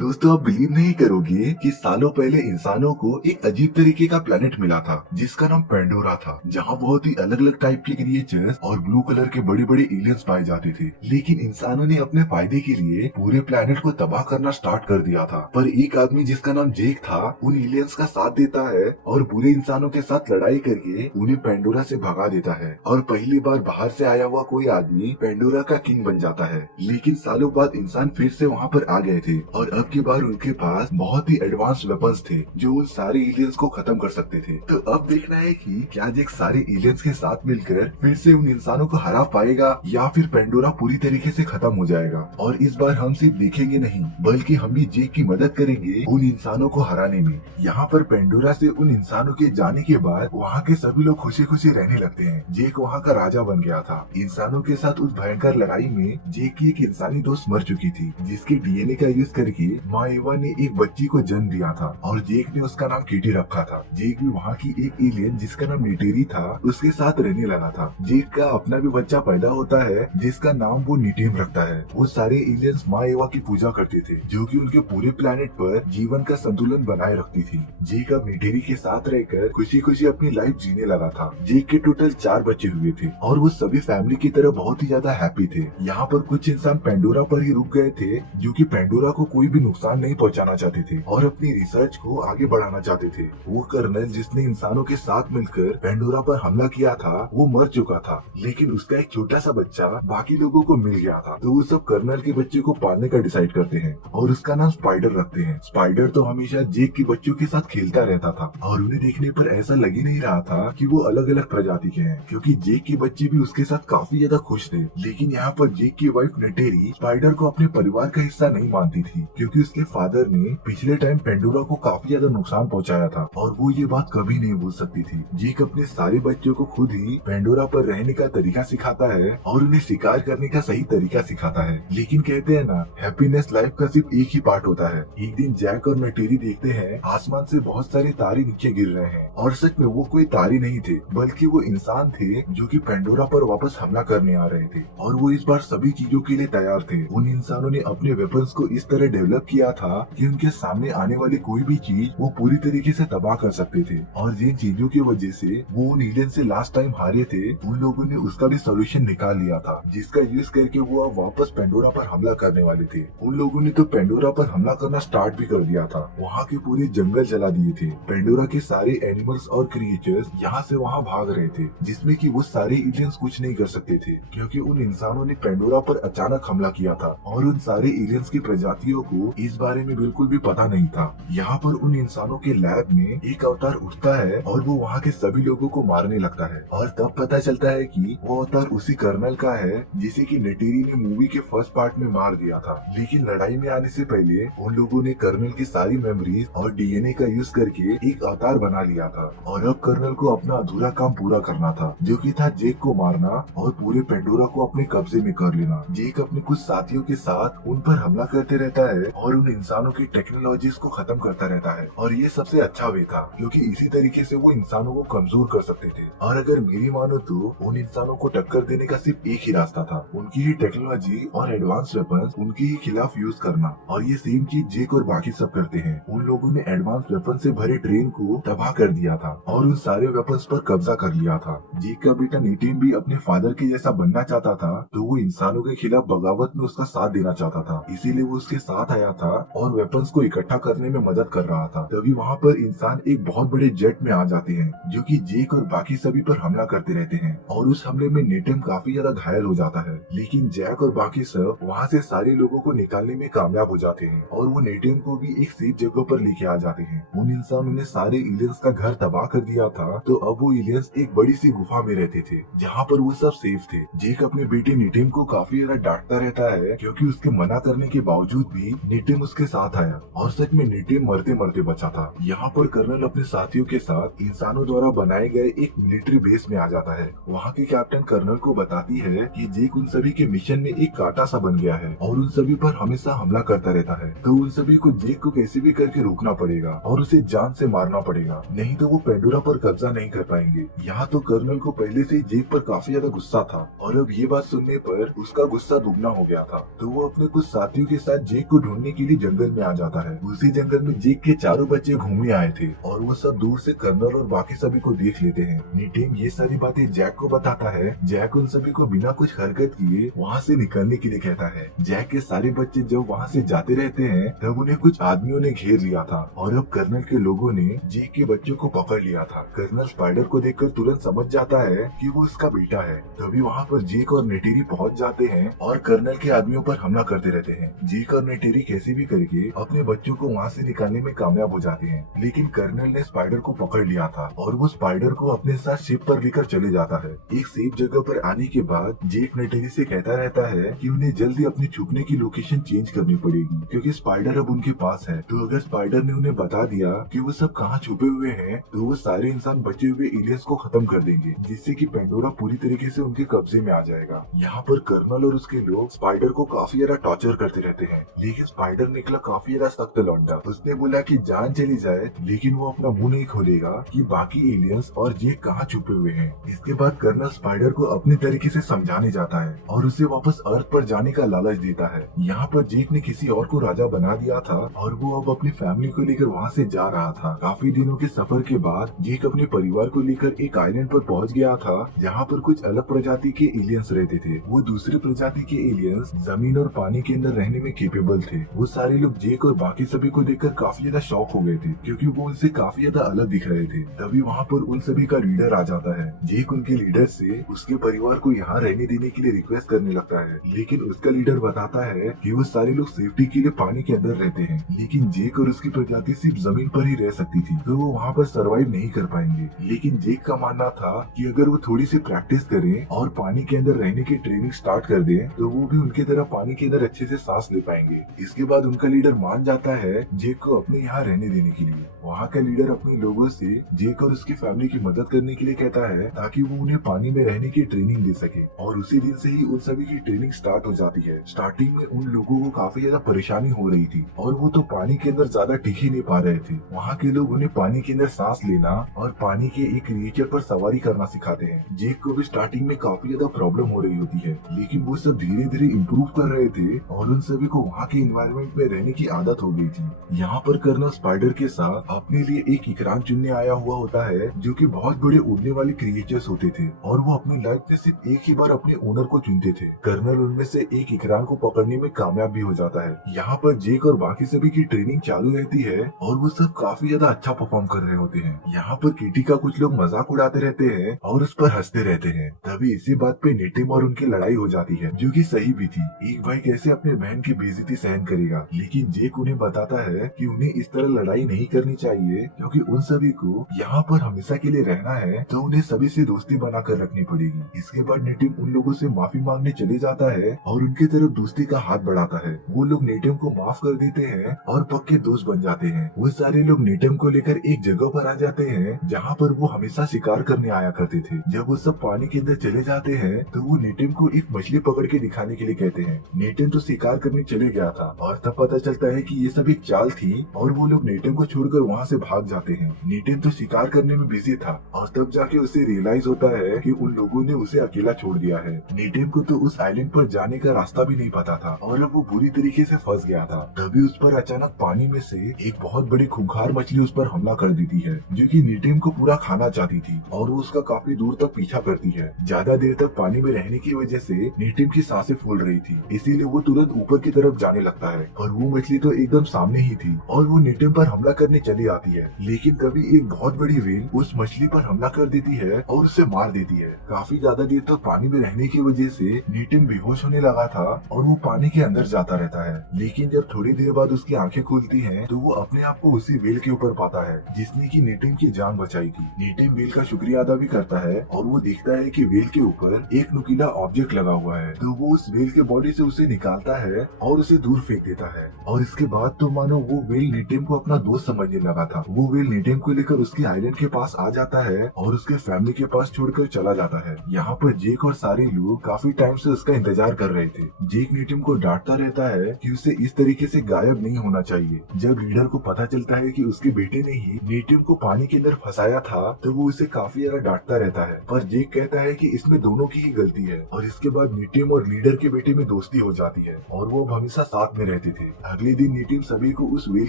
दोस्तों, आप बिलीव नहीं करोगे कि सालों पहले इंसानों को एक अजीब तरीके का प्लेनेट मिला था जिसका नाम पेंडोरा था, जहाँ बहुत ही अलग अलग टाइप के क्रिएचर्स और ब्लू कलर के बड़े बड़े एलियंस पाए जाते थे। लेकिन इंसानों ने अपने फायदे के लिए पूरे प्लेनेट को तबाह करना स्टार्ट कर दिया था। पर एक आदमी जिसका नाम जेक था उन एलियंस का साथ देता है और बुरे इंसानों के साथ लड़ाई करके उन्हें पेंडोरा से भगा देता है और पहली बार बाहर से आया हुआ कोई आदमी पेंडोरा का किंग बन जाता है। लेकिन सालों बाद इंसान फिर से वहाँ पर आ गए थे और अब की बार उनके पास बहुत ही एडवांस वेपन्स थे जो उन सारे एलियंस को खत्म कर सकते थे। तो अब देखना है कि क्या जेक सारे एलियंस के साथ मिलकर फिर से उन इंसानों को हरा पाएगा या फिर पेंडोरा पूरी तरीके से खत्म हो जाएगा। और इस बार हम सिर्फ देखेंगे नहीं बल्कि हम भी जेक की मदद करेंगे उन इंसानों को हराने में। यहाँ पर पेंडोरा से उन इंसानों के जाने के बाद वहाँ के सभी लोग खुशी खुशी रहने लगते हैं। जेक वहाँ का राजा बन गया था। इंसानों के साथ उस भयंकर लड़ाई में जेक की एक इंसानी दोस्त मर चुकी थी जिसके डीएनए का यूज करके माँ एवा ने एक बच्ची को जन्म दिया था और जेक ने उसका नाम किटी रखा था। जेक भी वहाँ की एक एलियन जिसका नाम नेटेरी था उसके साथ रहने लगा था। जेक का अपना भी बच्चा पैदा होता है जिसका नाम वो निटेम रखता है। वो सारे एलियंस माँ एवा की पूजा करते थे जो कि उनके पूरे प्लेनेट पर जीवन का संतुलन बनाए रखती थी। जेक अब नेटेरी के साथ रहकर खुशी खुशी अपनी लाइफ जीने लगा था। जेक के टोटल 4 बच्चे हुए थे और वो सभी फैमिली की तरह बहुत ही ज्यादा हैप्पी थे। यहाँ पर कुछ इंसान पेंडोरा पर ही रुक गए थे जो कि पेंडोरा को कोई भी नुकसान नहीं पहुंचाना चाहते थे और अपनी रिसर्च को आगे बढ़ाना चाहते थे। वो कर्नल जिसने इंसानों के साथ मिलकर पेंडोरा पर हमला किया था वो मर चुका था, लेकिन उसका एक छोटा सा बच्चा बाकी लोगों को मिल गया था। तो वो सब कर्नल के बच्चे को पालने का डिसाइड करते हैं और उसका नाम स्पाइडर रखते हैं। स्पाइडर तो हमेशा जेक के बच्चों के साथ खेलता रहता था और उन्हें देखने पर ऐसा लग ही नहीं रहा था कि वो अलग अलग प्रजाति के हैं, क्योंकि जेक के बच्चे भी उसके साथ काफी ज्यादा खुश थे। लेकिन यहाँ पर जेक की वाइफ नेटेरी स्पाइडर को अपने परिवार का हिस्सा नहीं मानती थी, क्योंकि उसके फादर ने पिछले टाइम पेंडोरा को काफी ज्यादा नुकसान पहुंचाया था और वो ये बात कभी नहीं भूल सकती थी। जेक अपने सारे बच्चों को खुद ही पेंडोरा पर रहने का तरीका सिखाता है और उन्हें शिकार करने का सही तरीका सिखाता है। लेकिन कहते हैं ना, हैप्पीनेस लाइफ का सिर्फ एक ही पार्ट होता है। एक दिन जैक और नेटेरी देखते हैं आसमान से बहुत सारे तारे नीचे गिर रहे हैं और सच में वो कोई तारे नहीं थे बल्कि वो इंसान थे जो कि पेंडोरा पर वापस हमला करने आ रहे थे और वो इस बार सभी चीजों के लिए तैयार थे। उन इंसानों ने अपने वेपन्स को इस तरह डेवलप किया था कि उनके सामने आने वाली कोई भी चीज वो पूरी तरीके से तबाह कर सकते थे और जिन चीजों की वजह से वो उन एलियन से लास्ट टाइम हारे थे उन लोगों ने उसका भी सोल्यूशन निकाल लिया था, जिसका यूज करके वो अब वापस पेंडोरा पर हमला करने वाले थे। उन लोगों ने तो पेंडोरा पर हमला करना स्टार्ट भी कर दिया था। वहाँ के पूरे जंगल जला दिए थे। पेंडोरा के सारे एनिमल्स और क्रिएचर्स यहाँ से वहाँ भाग रहे थे, जिसमें कि वो सारे एलियंस कुछ नहीं कर सकते थे क्योंकि उन इंसानों ने पेंडोरा पर अचानक हमला किया था और उन सारे एलियंस की प्रजातियों को इस बारे में बिल्कुल भी पता नहीं था। यहाँ पर उन इंसानों के लैब में एक अवतार उठता है और वो वहाँ के सभी लोगों को मारने लगता है और तब पता चलता है कि वो अवतार उसी कर्नल का है जिसे कि नेटेरी ने मूवी के फर्स्ट पार्ट में मार दिया था। लेकिन लड़ाई में आने से पहले उन लोगों ने कर्नल की सारी मेमोरीज और डीएनए का यूज करके एक अवतार बना लिया था और अब कर्नल को अपना अधूरा काम पूरा करना था, जो कि था जेक को मारना और पूरे पेंडोरा को अपने कब्जे में कर लेना। जेक अपने कुछ साथियों के साथ उन पर हमला करते रहता है और उन इंसानों की टेक्नोलॉजीज को खत्म करता रहता है और ये सबसे अच्छा वे था क्योंकि इसी तरीके से वो इंसानों को कमजोर कर सकते थे। और अगर मेरी मानो तो उन इंसानों को टक्कर देने का सिर्फ एक ही रास्ता था, उनकी ही टेक्नोलॉजी और एडवांस वेपन्स उनके ही खिलाफ यूज करना। और ये सेम चीज जेक और बाकी सब करते हैं। उन लोगों ने एडवांस वेपन से भरे ट्रेन को तबाह कर दिया था और उन सारे वेपन्स पर कब्जा कर लिया था। जेक का बेटा निटिन भी अपने फादर के जैसा बनना चाहता था, तो वो इंसानों के खिलाफ बगावत में उसका साथ देना चाहता था, इसीलिए वो उसके साथ आया था और वेपन्स को इकट्ठा करने में मदद कर रहा था। तभी वहाँ पर इंसान एक बहुत बड़े जेट में आ जाते हैं जो कि जेक और बाकी सभी पर हमला करते रहते हैं और उस हमले में नेटम काफी ज्यादा घायल हो जाता है। लेकिन जैक और बाकी सब वहाँ से सारे लोगों को निकालने में कामयाब हो जाते हैं और वो नेटम को भी एक सेफ जगह पर लेके आ जाते हैं। उन इंसानों ने सारे एलियंस का घर तबाह कर दिया था, तो अब वो एलियंस एक बड़ी सी गुफा में रहते थे जहाँ पर वो सब सेफ थे। जेक अपने बेटे निटिम को काफी ज्यादा डांटता रहता है क्योंकि उसके मना करने के बावजूद भी निटिम उसके साथ आया और सच में निटिम मरते मरते बचा था। यहाँ पर कर्नल अपने साथियों के साथ इंसानों द्वारा बनाए गए एक मिलिट्री बेस में आ जाता है। वहाँ की कैप्टन कर्नल को बताती है कि जेक उन सभी के मिशन में एक कांटा सा बन गया है और उन सभी पर हमेशा हमला करता रहता है, तो उन सभी को जेक को कैसे भी करके रोकना पड़ेगा और उसे जान से मारना पड़ेगा, नहीं तो वो पेंडोरा पर कब्जा नहीं कर पाएंगे। यहाँ तो कर्नल को पहले से जेक पर काफी ज्यादा गुस्सा था और अब ये बात सुनने पर उसका गुस्सा दुगना हो गया था, तो वो अपने कुछ साथियों के साथ जेक को ढूंढने खाने के लिए जंगल में आ जाता है। उसी जंगल में जेक के चारों बच्चे घूमने आए थे और वो सब दूर से कर्नल और बाकी सभी को देख लेते हैं। निटिम ये सारी बातें जैक को बताता है। जैक उन सभी को बिना कुछ हरकत किए वहाँ से निकलने के लिए कहता है। जैक के सारे बच्चे जब वहाँ से जाते रहते हैं तब उन्हें कुछ आदमियों ने घेर लिया था और अब कर्नल के लोगों ने जेक के बच्चों को पकड़ लिया था। कर्नल स्पाइडर को देखकर तुरंत समझ जाता है कि वो उसका बेटा है। तभी वहाँ पर जेक और नेटेरी पहुँच जाते हैं और कर्नल के आदमियों पर हमला करते रहते हैं। जेक और नेटेरी कैसे भी करके अपने बच्चों को वहाँ से निकालने में कामयाब हो जाते हैं, लेकिन कर्नल ने स्पाइडर को पकड़ लिया था और वो स्पाइडर को अपने साथ शिप पर लेकर चले जाता है। एक सेफ जगह पर आने के बाद जेक नेटेरी से कहता रहता है कि उन्हें जल्दी अपनी छुपने की लोकेशन चेंज करनी पड़ेगी क्योंकि स्पाइडर अब उनके पास है। तो अगर स्पाइडर ने उन्हें बता दिया कि वो सब कहाँ छुपे हुए हैं तो वो सारे इंसान बचे हुए एलियंस को खत्म कर देंगे, जिससे कि पेंडोरा पूरी तरीके से उनके कब्जे में आ जाएगा। यहाँ पर कर्नल और उसके लोग स्पाइडर को काफी ज्यादा टॉर्चर करते रहते हैं, लेकिन स्पाइडर निकला काफी ज्यादा सख्त लौंडा। उसने बोला कि जान चली जाए लेकिन वो अपना मुंह नहीं खोलेगा कि बाकी एलियंस और जेक कहाँ छुपे हुए हैं। इसके बाद कर्नल स्पाइडर को अपने तरीके से समझाने जाता है और उसे वापस अर्थ पर जाने का लालच देता है। यहाँ पर जेक ने किसी और को राजा बना दिया था और वो अब अपनी फैमिली को लेकर वहाँ से जा रहा था। काफी दिनों के सफर के बाद जेक अपने परिवार को लेकर एक आइलैंड पर पहुँच गया था जहाँ पर कुछ अलग प्रजाति के एलियंस रहते थे। वो दूसरी प्रजाति के एलियंस जमीन और पानी के अंदर रहने में केपेबल थे। वो सारे लोग जेक और बाकी सभी को देखकर काफी ज्यादा शॉक हो गए थे क्योंकि वो उनसे काफी ज्यादा अलग दिख रहे थे। तभी वहाँ पर उन सभी का लीडर आ जाता है। जेक उनके लीडर से उसके परिवार को यहाँ रहने देने के लिए रिक्वेस्ट करने लगता है, लेकिन उसका लीडर बताता है कि वो सारे लोग सेफ्टी के लिए पानी के अंदर रहते हैं, लेकिन जेक और उसकी प्रजाति सिर्फ जमीन पर ही रह सकती थी तो वो वहाँ पर सरवाइव नहीं कर पाएंगे। लेकिन जेक का मानना था कि अगर वो थोड़ी सी प्रैक्टिस करें और पानी के अंदर रहने की ट्रेनिंग स्टार्ट कर दें तो वो भी उनकी तरह पानी के अंदर अच्छे से सांस ले पाएंगे। इसके बाद उनका लीडर मान जाता है जेक को अपने यहाँ रहने देने के लिए। वहाँ का लीडर अपने लोगों से जेक और उसकी फैमिली की मदद करने के लिए कहता है ताकि वो उन्हें पानी में रहने की ट्रेनिंग दे सके और उसी दिन से ही उन सभी की ट्रेनिंग स्टार्ट हो जाती है। स्टार्टिंग में उन लोगों को काफी ज्यादा परेशानी हो रही थी और वो तो पानी के अंदर ज्यादा टिक ही नहीं पा रहे थे। वहाँ के लोग उन्हें पानी के अंदर सांस लेना और पानी के एक क्रिएचर पर सवारी करना सिखाते हैं। जेक को भी स्टार्टिंग में काफी ज्यादा प्रॉब्लम हो रही होती है, लेकिन वो सब धीरे धीरे इम्प्रूव कर रहे थे और उन सभी को वहाँ के एनवायरनमेंट में रहने की आदत हो गई थी। यहाँ पर कर्नल स्पाइडर के साथ अपने लिए एक इकरान चुनने आया हुआ होता है जो कि बहुत बड़े उड़ने वाले क्रिएचर्स होते थे और वो अपनी लाइफ में सिर्फ एक ही बार अपने ओनर को चुनते थे। कर्नल उनमें से एक इकरान को पकड़ने में कामयाब भी हो जाता है। यहाँ पर जेक और बाकी सभी की ट्रेनिंग चालू रहती है और वो सब काफी ज्यादा अच्छा परफॉर्म कर रहे होते हैं। यहाँ पर किटी का कुछ लोग मजाक उड़ाते रहते हैं और उस पर हंसते रहते हैं। तभी इसी बात पे निटिम और उनकी लड़ाई हो जाती है जो कि सही भी थी। एक भाई कैसे अपने बहन की बेइज्जती सहन करेगा, लेकिन जेक उन्हें बताता है कि उन्हें इस तरह लड़ाई नहीं करनी चाहिए क्योंकि उन सभी को यहाँ पर हमेशा के लिए रहना है तो उन्हें सभी से दोस्ती बनाकर रखनी पड़ेगी। इसके बाद निटिम उन लोगों से माफी मांगने चले जाता है और उनकी तरफ दोस्ती का हाथ बढ़ाता है। वो लोग निटिम को माफ कर देते हैं और पक्के दोस्त बन जाते हैं। वो सारे लोग निटिम को लेकर एक जगह पर आ जाते हैं जहाँ पर वो हमेशा शिकार करने आया करते थे। जब वो सब पानी के अंदर चले जाते हैं तो वो निटिम को एक मछली पकड़ के दिखाने के लिए कहते हैं। निटिम तो शिकार करने चले गया था और तब पता चलता है कि ये सब एक चाल थी और वो लोग निटिम को छोड़कर वहाँ से भाग जाते हैं। निटिम तो शिकार करने में बिजी था और तब जाके उसे रियलाइज होता है कि उन लोगों ने उसे अकेला छोड़ दिया है। निटिम को तो उस आइलैंड पर जाने का रास्ता भी नहीं पता था और अब वो बुरी तरीके से फंस गया था। तभी उस पर अचानक पानी में से एक बहुत बड़ी खूंखार मछली उस पर हमला कर देती है जो कि निटिम को पूरा खाना चाहती थी और वो उसका काफी दूर तक पीछा करती है। ज्यादा देर तक पानी में रहने की वजह से निटिम की सांसें फूल रही थी, इसीलिए वो तुरंत ऊपर की तरफ जाने लगता है। पर वो मछली तो एकदम सामने ही थी और वो निटिम पर हमला करने चली आती है, लेकिन तभी एक बहुत बड़ी व्हेल उस मछली पर हमला कर देती है और उसे मार देती है। काफी ज्यादा देर तक पानी में रहने की वजह से निटिम बेहोश होने लगा था और वो पानी के अंदर जाता रहता है, लेकिन जब थोड़ी देर बाद उसकी आंखें खुलती हैं तो वो अपने आप को उसी व्हेल के ऊपर पाता है जिसने की निटिम की जान बचाई थी। निटिम व्हेल का शुक्रिया अदा भी करता है और वो देखता है कि व्हेल के ऊपर एक नुकीला ऑब्जेक्ट लगा हुआ है, तो वो उस व्हेल के बॉडी से उसे निकालता है और उसे दूर फेंक देता है। और इसके बाद तो मानो वो व्हेल निटिम को अपना दोस्त समझने लगा था। वो व्हेल निटिम को लेकर उसके आइलैंड के पास आ जाता है और उसके फैमिली के पास छोड़कर चला जाता है। यहाँ पर जेक और सारे लोग काफी टाइम से उसका इंतजार कर रहे थे। जेक निटिम को डांटता रहता है कि उसे इस तरीके से गायब नहीं होना चाहिए। जब लीडर को पता चलता है कि उसके बेटे ने ही निटिम को पानी के अंदर फंसाया था तो वो उसे काफी ज्यादा डांटता रहता है, पर जेक कहता है कि इसमें दोनों की ही गलती है। और इसके बाद निटिम और लीडर के बेटे में दोस्ती हो जाती है और वो हमेशा साथ में रहते रहते थे। अगले दिन नेटिव सभी को उस व्हेल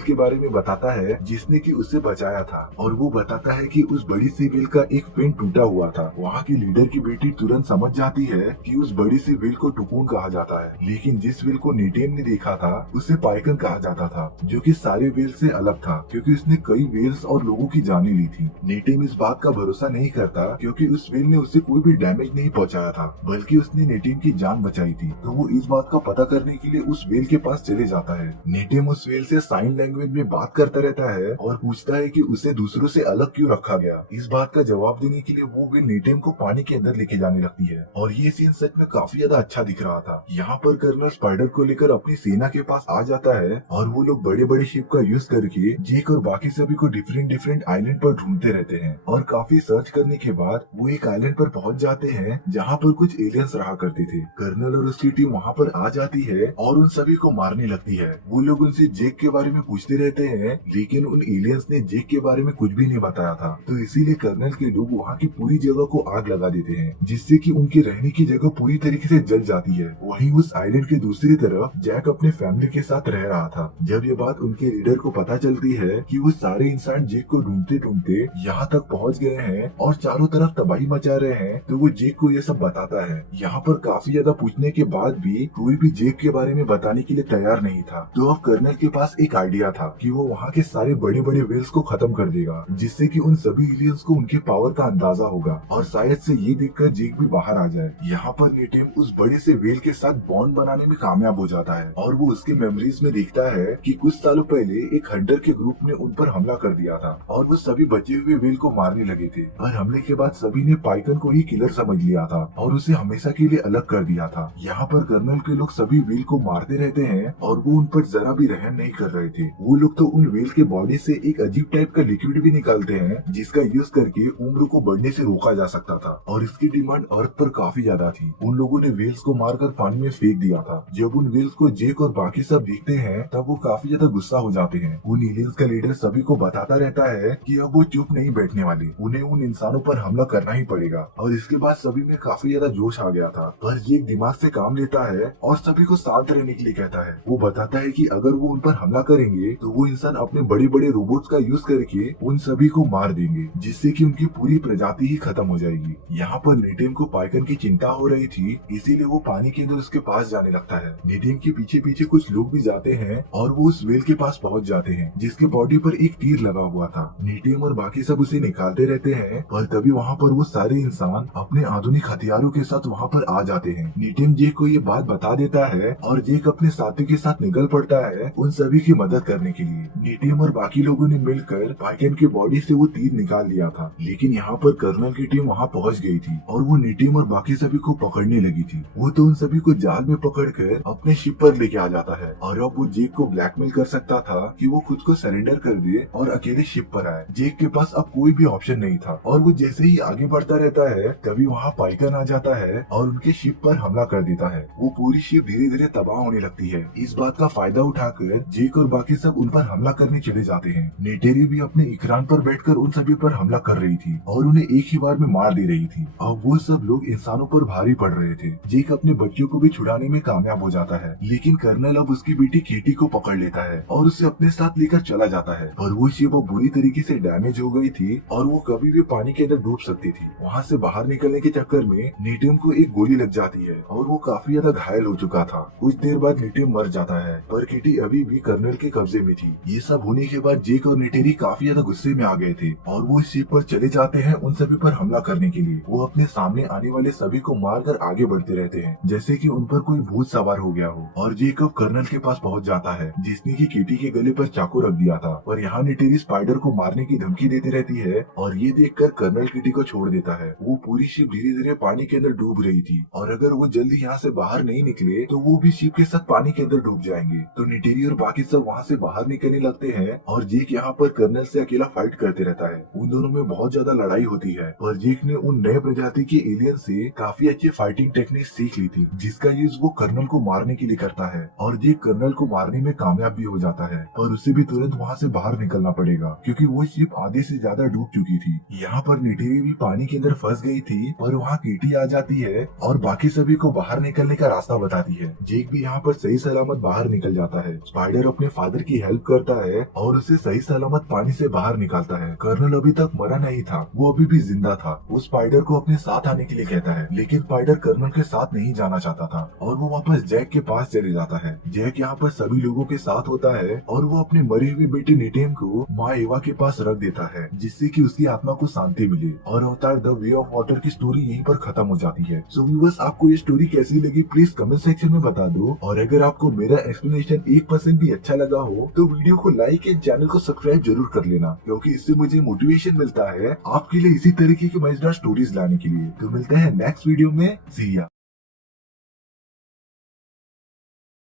के बारे में बताता है जिसने कि उसे बचाया था, और वो बताता है कि उस बड़ी सी व्हेल का एक फिन टूटा हुआ था। वहाँ की लीडर की बेटी तुरंत समझ जाती है कि उस बड़ी सी व्हेल को टुकून कहा जाता है, लेकिन जिस व्हेल को नेटिव ने देखा था उसे पाइकन कहा जाता था, जो कि सारे व्हेल से अलग था क्योंकि उसने कई व्हेल्स और लोगों की जानें ली थी। नेटिव इस बात का भरोसा नहीं करता क्योंकि उस व्हेल ने उसे कोई भी डैमेज नहीं पहुंचाया था, बल्कि उसने नेटिव की जान बचाई थी। तो वो इस बात का पता करने के लिए उस व्हेल के पास चले जाता है। नेटिव उस व्हेल से साइन लैंग्वेज में बात करता रहता है और पूछता है कि उसे दूसरों से अलग क्यों रखा गया। इस बात का जवाब देने के लिए वो व्हेल नेटिव को पानी के अंदर लेके जाने लगती है, और ये सीन सच में काफी ज्यादा अच्छा दिख रहा था। यहाँ पर कर्नल स्पाइडर को लेकर अपनी सेना के पास आ जाता है, और वो लोग बड़े बड़े शिप का यूज करके जेक और बाकी सभी को डिफरेंट डिफरेंट आइलैंड पर ढूंढते रहते हैं। और काफी सर्च करने के बाद वो एक आइलैंड पर पहुंच जाते हैं जहाँ पर कुछ एलियंस रहा करते थे। कर्नल और उसकी टीम वहाँ पर आ जाती है और उन सभी को मारने लगती है। वो लोग उनसे जेक के बारे में पूछते रहते हैं, लेकिन उन एलियंस ने जेक के बारे में कुछ भी नहीं बताया था। तो इसीलिए कर्नल के लोग वहाँ की पूरी जगह को आग लगा देते हैं, जिससे कि उनके रहने की जगह पूरी तरीके से जल जाती है। वहीं उस आइलैंड के दूसरी तरफ जैक अपने फैमिली के साथ रह रहा था। जब ये बात उनके लीडर को पता चलती है कि वो सारे इंसान जेक को ढूंढते ढूंढते यहाँ तक पहुँच गए हैं और चारों तरफ तबाही मचा रहे हैं, तो वो जेक को ये सब बताता है। यहाँ पर काफी ज्यादा पूछने के बाद भी कोई भी जेक के बारे में बताने के लिए तैयार नहीं था। तो अब कर्नल के पास एक आइडिया था कि वो वहाँ के सारे बड़े बड़े व्हेल्स को खत्म कर देगा, जिससे कि उन सभी एलियंस को उनके पावर का अंदाजा होगा और शायद से ये देखकर जेक भी बाहर आ जाए। यहाँ पर नेटिव उस बड़े से व्हेल के साथ बॉन्ड बनाने में कामयाब हो जाता है, और वो उसके मेमोरीज में देखता है कि कुछ सालों पहले एक हंटर के ग्रुप ने उन पर हमला कर दिया था और वो सभी बचे हुए व्हेल को मारने लगे थे। पर हमले के बाद सभी ने पाइकन को ही किलर समझ लिया था और उसे हमेशा के लिए अलग कर दिया था। यहाँ पर कर्नल के लोग सभी व्हेल को मारते रहते हैं और वो उन पर जरा भी रहम नहीं कर रहे थे। वो लोग तो उन व्हेल के बॉडी से एक अजीब टाइप का लिक्विड भी निकालते हैं, जिसका यूज करके उम्र को बढ़ने से रोका जा सकता था, और इसकी डिमांड अर्थ पर काफी ज्यादा थी। उन लोगों ने व्हेल्स को मारकर पानी में फेंक दिया था। जब उन व्हेल्स को जेक और बाकी सब देखते हैं तब वो काफी ज्यादा गुस्सा हो जाते हैं। उन एलियंस का लीडर सभी को बताता रहता है कि अब वो चुप नहीं बैठने वाले, उन्हें उन इंसानों पर हमला करना ही पड़ेगा। और इसके बाद सभी में काफी ज्यादा जोश आ गया था, पर जेक दिमाग से काम लेता है और सभी को शांत रहने के लिए कहता है। वो बताता है कि अगर वो उन पर हमला करेंगे तो वो इंसान अपने बड़े बड़े रोबोट्स का यूज करके उन सभी को मार देंगे, जिससे कि उनकी पूरी प्रजाति ही खत्म हो जाएगी। यहाँ पर नेटिव को पाइकन की चिंता हो रही थी, इसीलिए वो पानी के अंदर उसके पास जाने लगता है। नेटिव के पीछे पीछे कुछ लोग भी जाते हैं और वो उस व्हेल के पास पहुँच जाते हैं, जिसके बॉडी पर एक तीर लगा हुआ था। नेटिव और बाकी सब उसे निकालते रहते हैं, पर तभी वहाँ पर वो सारे इंसान अपने आधुनिक हथियारों के साथ वहाँ पर आ जाते हैं। नेटिव जेक को ये बात बता देता है और जेक अपने साथी के साथ निकल पड़ता है उन सभी की मदद करने के लिए। नेटिव और बाकी लोगों ने मिलकर पाइकन की बॉडी से वो तीर निकाल लिया था, लेकिन यहाँ पर कर्नल की टीम वहाँ पहुँच गई थी और वो नेटिव और बाकी सभी को पकड़ने लगी थी। वो तो उन सभी को जाल में पकड़कर अपने शिप पर लेके आ जाता है, और अब वो जेक को ब्लैकमेल कर सकता था कि वो खुद को सरेंडर कर दे और अकेले शिप पर आए। जेक के पास अब कोई भी ऑप्शन नहीं था, और वो जैसे ही आगे बढ़ता रहता है तभी वहाँ पाइकन आ जाता है और उनके शिप पर हमला कर देता है। वो पूरी शिप धीरे धीरे तबाह होने लगती है। इस बात का फायदा उठाकर जेक और बाकी सब उन पर हमला करने चले जाते हैं। नेटेरी भी अपने इकरान पर बैठकर उन सभी पर हमला कर रही थी और उन्हें एक ही बार में मार दे रही थी। अब वो सब लोग इंसानों पर भारी पड़ रहे थे। जेक अपने बच्चों को भी छुड़ाने में कामयाब हो जाता है, लेकिन कर्नल अब उसकी बेटी केटी को पकड़ लेता है और उसे अपने साथ लेकर चला जाता है। पर वो शिप बुरी तरीके से डैमेज हो गई थी और वो कभी भी पानी के अंदर डूब सकती थी। वहाँ से बाहर निकलने के चक्कर में नेटिव को एक गोली लग जाती है और वो काफी ज्यादा घायल हो चुका था। कुछ देर बाद नेटिव मर जाता है, पर केटी अभी भी कर्नल के कब्जे में थी। ये सब होने के बाद जेक और नेटेरी काफी ज्यादा गुस्से में आ गए थे और वो इस शिप पर चले जाते हैं उन सभी पर हमला करने के लिए। वो अपने सामने आने वाले सभी को मारकर आगे बढ़ते रहते हैं, जैसे कि उन पर कोई भूत सवार हो गया हो। और जेक अब कर्नल के पास पहुंच जाता है, जिसने की केटी के गले पर चाकू रख दिया था। पर यहाँ नेटेरी स्पाइडर को मारने की धमकी देती रहती है और ये देखकर कर्नल केटी को छोड़ देता है। वो पूरी शिप धीरे धीरे पानी के अंदर डूब रही थी और अगर वो जल्दी यहाँ से बाहर नहीं निकले तो वो भी शिप के साथ पानी के अंदर डूब जाएंगे। तो नेटेरी और बाकी सब वहाँ से बाहर निकलने लगते हैं और जेक यहाँ पर कर्नल से अकेला फाइट करते रहता है। उन दोनों में बहुत ज्यादा लड़ाई होती है, पर जेक ने उन नए प्रजाति के एलियन से काफी अच्छी फाइटिंग टेक्निक सीख ली थी, जिसका यूज वो कर्नल को मारने के लिए करता है। और जेक कर्नल को मारने में कामयाब भी हो जाता है, पर उसे भी तुरंत वहाँ से बाहर निकलना पड़ेगा क्योंकि वो शिप आधे से ज्यादा डूब चुकी थी। यहाँ पर नेटेरी भी पानी के अंदर फंस गई थी, पर वहाँ केटी आ जाती है और बाकी सभी को बाहर निकलने का रास्ता बताती है। जेक भी यहाँ पर सही सलामत सलामत बाहर निकल जाता है। स्पाइडर अपने फादर की हेल्प करता है और उसे सही सलामत पानी से बाहर निकालता है। कर्नल अभी तक मरा नहीं था, वो अभी भी जिंदा था। वो स्पाइडर को अपने साथ आने के लिए कहता है, लेकिन स्पाइडर कर्नल के साथ नहीं जाना चाहता था और वो वापस जैक के पास चले जाता है। जैक यहाँ पर सभी लोगों के साथ होता है और वो अपने मरे हुए बेटे निटेम को माँ एवा के पास रख देता है, जिससे कि उसकी आत्मा को शांति मिले। और अवतार द वे ऑफ वाटर की स्टोरी यहीं पर खत्म हो जाती है। सो व्यूअर्स, आपको ये स्टोरी कैसी लगी प्लीज कमेंट सेक्शन में बता दो। और अगर आपको मेरा एक्सप्लेनेशन 1% भी अच्छा लगा हो तो वीडियो को लाइक एंड चैनल को सब्सक्राइब जरूर कर लेना, क्योंकि इससे मुझे मोटिवेशन मिलता है आपके लिए इसी तरीके की मजेदार स्टोरीज लाने के लिए। तो मिलते हैं नेक्स्ट वीडियो में। सी या।